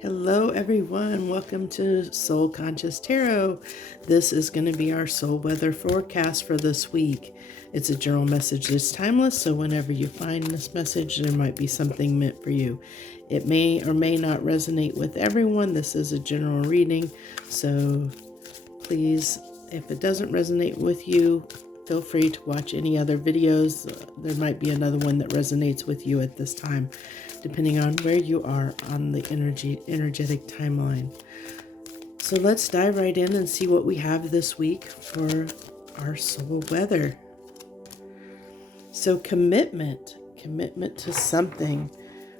Hello everyone, welcome to Soul Conscious Tarot. This is going to be our soul weather forecast for this week. It's a general message that's timeless, so whenever you find this message, there might be something meant for you. It may or may not resonate with everyone. This is a general reading, so please, if it doesn't resonate with you, feel free to watch any other videos. There might be another one that resonates with you at this time, depending on where you are on the energetic timeline. So let's dive right in and see what we have this week for our soul weather. So commitment to something.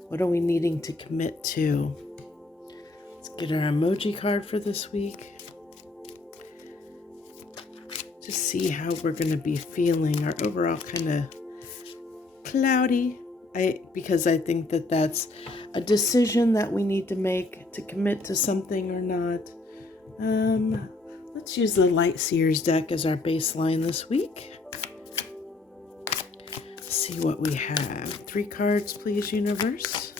What are we needing to commit to? Let's get our emoji card for this week. To see how we're going to be feeling. Our overall kind of cloudy. Because I think that that's a decision that we need to make to commit to something or not. Let's use the Light Seers deck as our baseline this week. Let's see what we have. 3 cards, please, universe.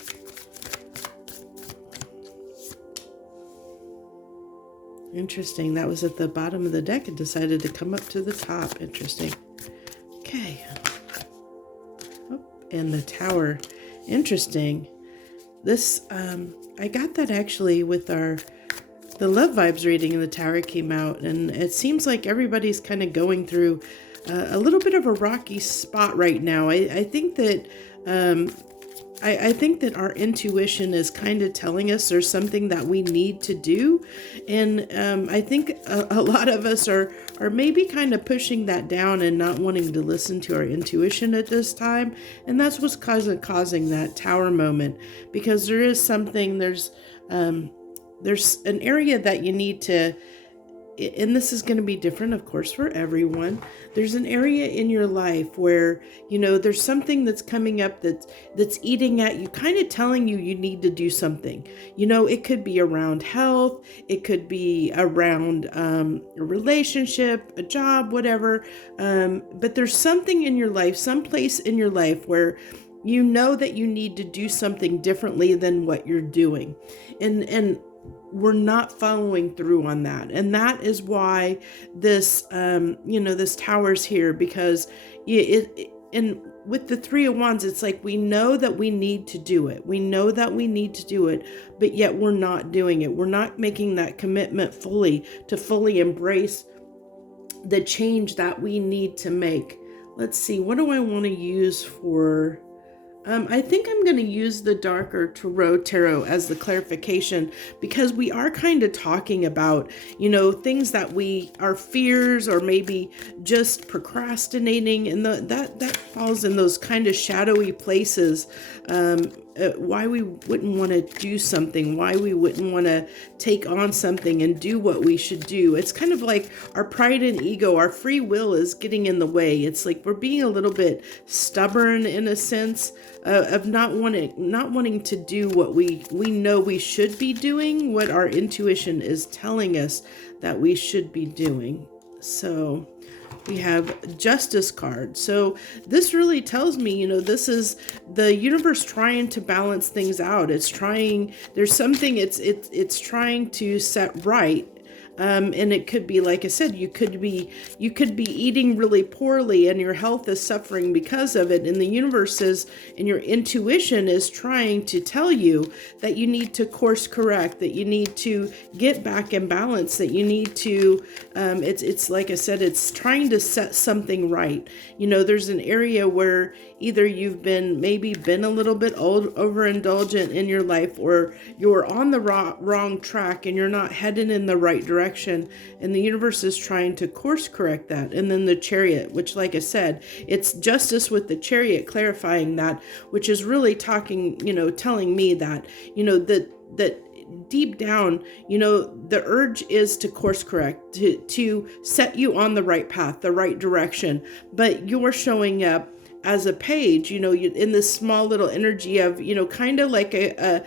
Interesting. That was at the bottom of the deck and decided to come up to the top. Interesting. Okay. And the Tower. Interesting. This, I got that actually with the Love Vibes reading, and the Tower came out, and it seems like everybody's kind of going through a little bit of a rocky spot right now. I think that I think that our intuition is kind of telling us there's something that we need to do. And I think a lot of us are maybe kind of pushing that down and not wanting to listen to our intuition at this time. And that's what's causing that Tower moment, because there is something, there's an area that you need to, and this is going to be different, of course, for everyone. There's an area in your life where, there's something that's coming up that's eating at you, kind of telling you need to do something. It could be around health. It could be around a relationship, a job, whatever. But there's something in your life, someplace in your life where you know that you need to do something differently than what you're doing. And we're not following through on that. And that is why this, this Tower's here, because and with the 3 of Wands, it's like we know that we need to do it. We know that we need to do it, but yet we're not doing it. We're not making that commitment fully embrace the change that we need to make. Let's see, what do I want to use for... I think I'm going to use the Darker Tarot as the clarification, because we are kind of talking about, things that our fears, or maybe just procrastinating, and that falls in those kind of shadowy places. Why we wouldn't want to do something, why we wouldn't want to take on something and do what we should do. It's kind of like our pride and ego, our free will is getting in the way. It's like we're being a little bit stubborn in a sense of not wanting to do what we know we should be doing, what our intuition is telling us that we should be doing. So we have Justice card. So this really tells me, this is the universe trying to balance things out. It's trying, there's something it's trying to set right. And it could be, like I said, you could be eating really poorly and your health is suffering because of it. And the universe is, and your intuition is trying to tell you that you need to course correct, that you need to get back in balance, that you need to, it's like I said, it's trying to set something right. There's an area where either you've been a little bit overindulgent in your life, or you're on the wrong track and you're not heading in the right direction. And the universe is trying to course correct that. And then the Chariot, which, like I said, it's Justice with the Chariot clarifying that, which is really talking, telling me that, that deep down, the urge is to course correct, to set you on the right path, the right direction, but you're showing up as a page, you know, in this small little energy of, you know, kind of like a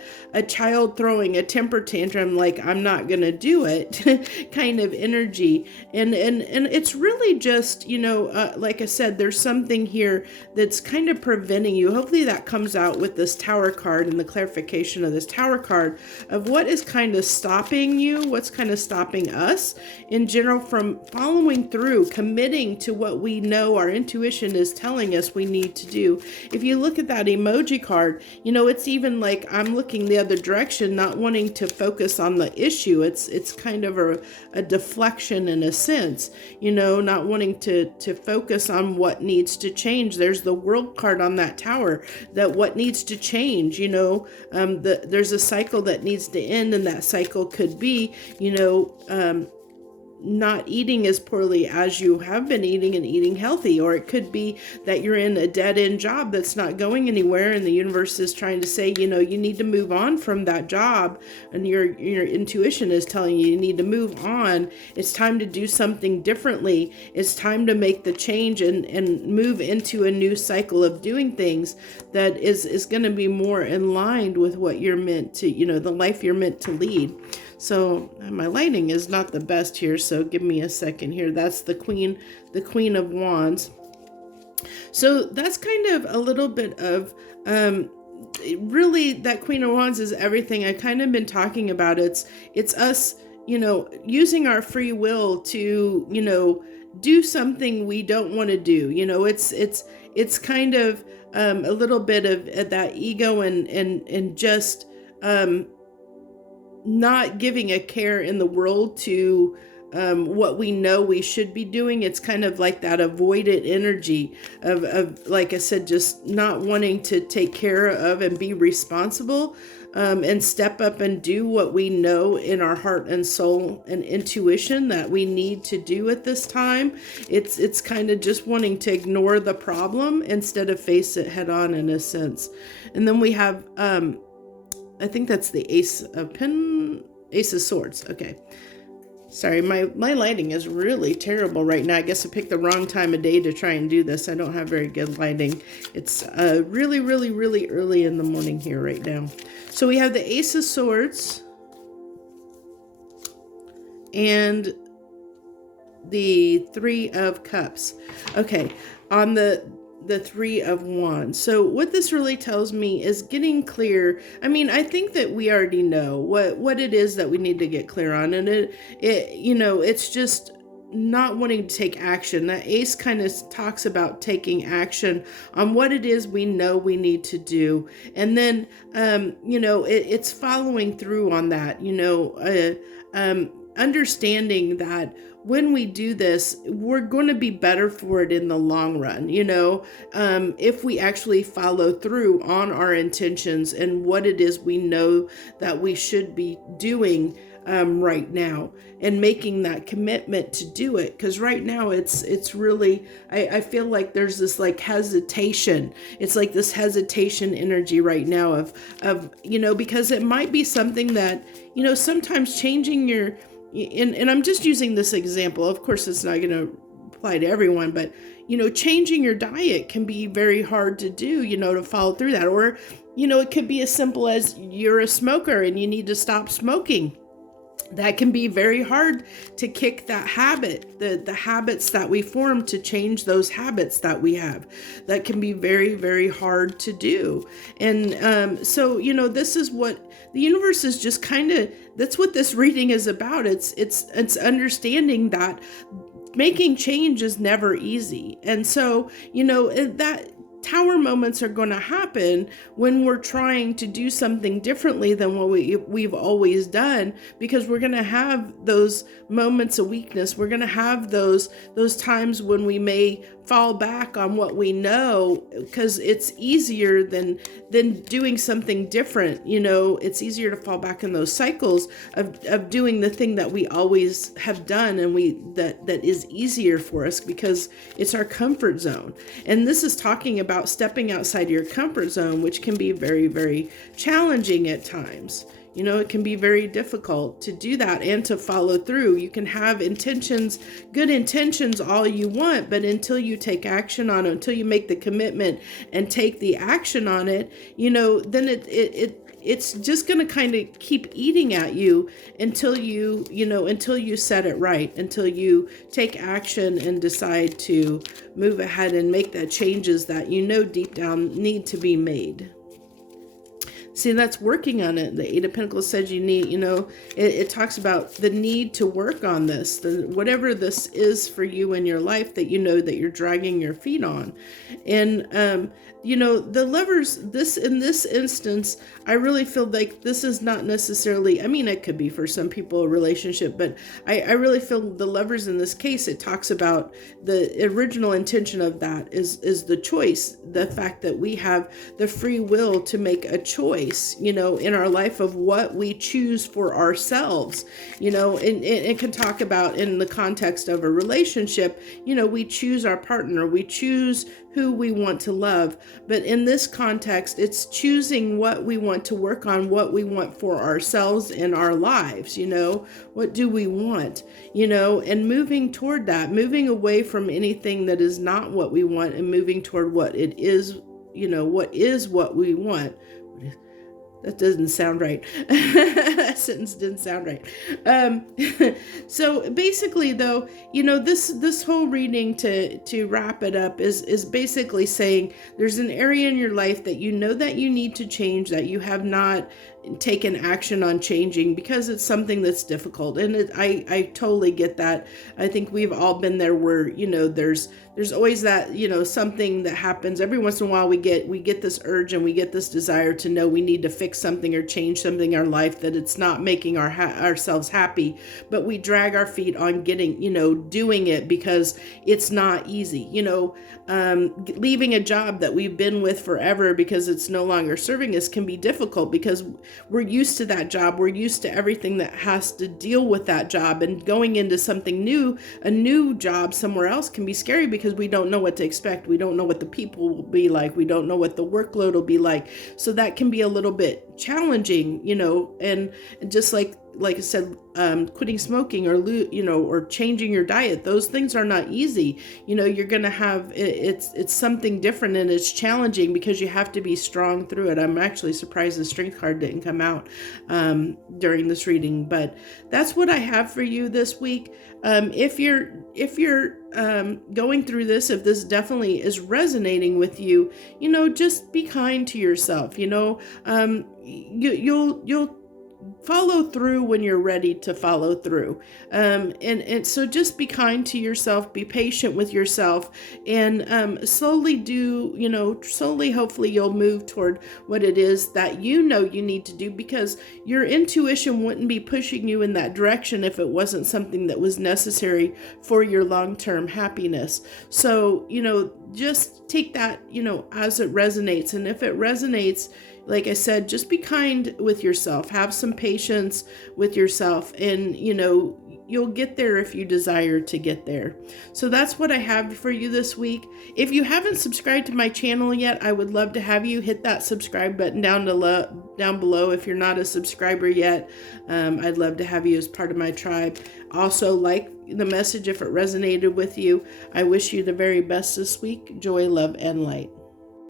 child throwing a temper tantrum, like, I'm not going to do it kind of energy. And it's really just, you know, like I said, there's something here that's kind of preventing you. Hopefully that comes out with this Tower card and the clarification of this Tower card of what is kind of stopping you, what's kind of stopping us in general from following through, committing to what we know our intuition is telling us we need to do. If you look at that emoji card, you know, it's even like I'm looking the other direction, not wanting to focus on the issue. It's kind of a deflection in a sense, you know, not wanting to focus on what needs to change. There's the World card on that Tower, that what needs to change, you know, there's a cycle that needs to end, and that cycle could be, you know, not eating as poorly as you have been eating and eating healthy. Or it could be that you're in a dead-end job that's not going anywhere, and the universe is trying to say, you know, you need to move on from that job, and your intuition is telling you need to move on. It's time to do something differently. It's time to make the change and move into a new cycle of doing things that is going to be more in line with what you're meant to, you know, the life you're meant to lead. So my lighting is not the best here, so give me a second here. That's the Queen of Wands. So that's kind of a little bit of, really that Queen of Wands is everything I kind of been talking about. It's us, you know, using our free will to, you know, do something we don't want to do. You know, it's kind of a little bit of that ego and just, not giving a care in the world to what we know we should be doing. It's kind of like that avoided energy of like I said, just not wanting to take care of and be responsible and step up and do what we know in our heart and soul and intuition that we need to do at this time. It's kind of just wanting to ignore the problem instead of face it head on, in a sense. And then we have I think that's the Ace of Swords. Okay. Sorry, my lighting is really terrible right now. I guess I picked the wrong time of day to try and do this. I don't have very good lighting. It's really, really, really early in the morning here right now. So we have the Ace of Swords and the Three of Cups. Okay, on the Three of Wands. So what this really tells me is getting clear. I mean, I think that we already know what it is that we need to get clear on, and it you know, it's just not wanting to take action. That Ace kind of talks about taking action on what it is we know we need to do, and then you know, it's following through on that, you know, understanding that when we do this, we're going to be better for it in the long run, you know, if we actually follow through on our intentions and what it is we know that we should be doing right now, and making that commitment to do it. Because right now it's really, I feel like there's this like hesitation. It's like this hesitation energy right now of you know, because it might be something that, you know, sometimes changing your, and I'm just using this example. Of course, it's not going to apply to everyone, but, you know, changing your diet can be very hard to do, you know, to follow through that. Or, you know, it could be as simple as you're a smoker and you need to stop smoking. That can be very hard to kick that habit, the habits that we form, to change those habits that we have. That can be very, very hard to do. And so, you know, this is what the universe is just kind of, that's what this reading is about. It's understanding that making change is never easy. And so, you know, that Tower moments are going to happen when we're trying to do something differently than what we've always done, because we're going to have those moments of weakness. We're going to have those times when we may fall back on what we know, because it's easier than doing something different. You know, it's easier to fall back in those cycles of doing the thing that we always have done, and that is easier for us because it's our comfort zone. And this is talking about stepping outside your comfort zone, which can be very, very challenging at times. You know, it can be very difficult to do that and to follow through. You can have intentions, good intentions all you want, but until you take action on it, until you make the commitment and take the action on it, you know, then it's just going to kind of keep eating at you until until you set it right, until you take action and decide to move ahead and make the changes that you know deep down need to be made. See, that's working on it. The Eight of Pentacles says you need, it talks about the need to work on this, whatever this is for you in your life that you know that you're dragging your feet on. And, the Lovers, in this instance, I really feel like this is not necessarily, I mean, it could be for some people a relationship, but I really feel the Lovers in this case, it talks about the original intention of that is the choice, the fact that we have the free will to make a choice, in our life of what we choose for ourselves, and it can talk about in the context of a relationship, we choose our partner, we choose who we want to love. But in this context, it's choosing what we want to work on, what we want for ourselves in our lives, what do we want, and moving toward that, moving away from anything that is not what we want and moving toward what it is, what is what we want. That doesn't sound right. That sentence didn't sound right. So basically, though, this whole reading to wrap it up is basically saying there's an area in your life that that you need to change, that you have not taken action on changing because it's something that's difficult. And I totally get that. I think we've all been there where, there's always that, something that happens every once in a while. We get this urge and we get this desire to know we need to fix something or change something in our life, that it's not making ourselves happy, but we drag our feet on getting, doing it because it's not easy, leaving a job that we've been with forever because it's no longer serving us can be difficult because we're used to that job. We're used to everything that has to deal with that job, and going into something new, a new job somewhere else can be scary because we don't know what to expect. We don't know what the people will be like. We don't know what the workload will be like. So that can be a little bit challenging, and just like I said, quitting smoking or changing your diet, those things are not easy. You're going to have, it's something different and it's challenging because you have to be strong through it. I'm actually surprised the Strength card didn't come out during this reading, but that's what I have for you this week. If you're going through this, if this definitely is resonating with you, just be kind to yourself. You'll follow through when you're ready to follow through. And so just be kind to yourself, be patient with yourself, and slowly hopefully you'll move toward what it is that you need to do, because your intuition wouldn't be pushing you in that direction if it wasn't something that was necessary for your long-term happiness. So, just take that, as it resonates. And if it resonates, like I said, just be kind with yourself, have some patience with yourself, and, you'll get there if you desire to get there. So that's what I have for you this week. If you haven't subscribed to my channel yet, I would love to have you hit that subscribe button down below. If you're not a subscriber yet, I'd love to have you as part of my tribe. Also, like the message if it resonated with you. I wish you the very best this week. Joy, love, and light.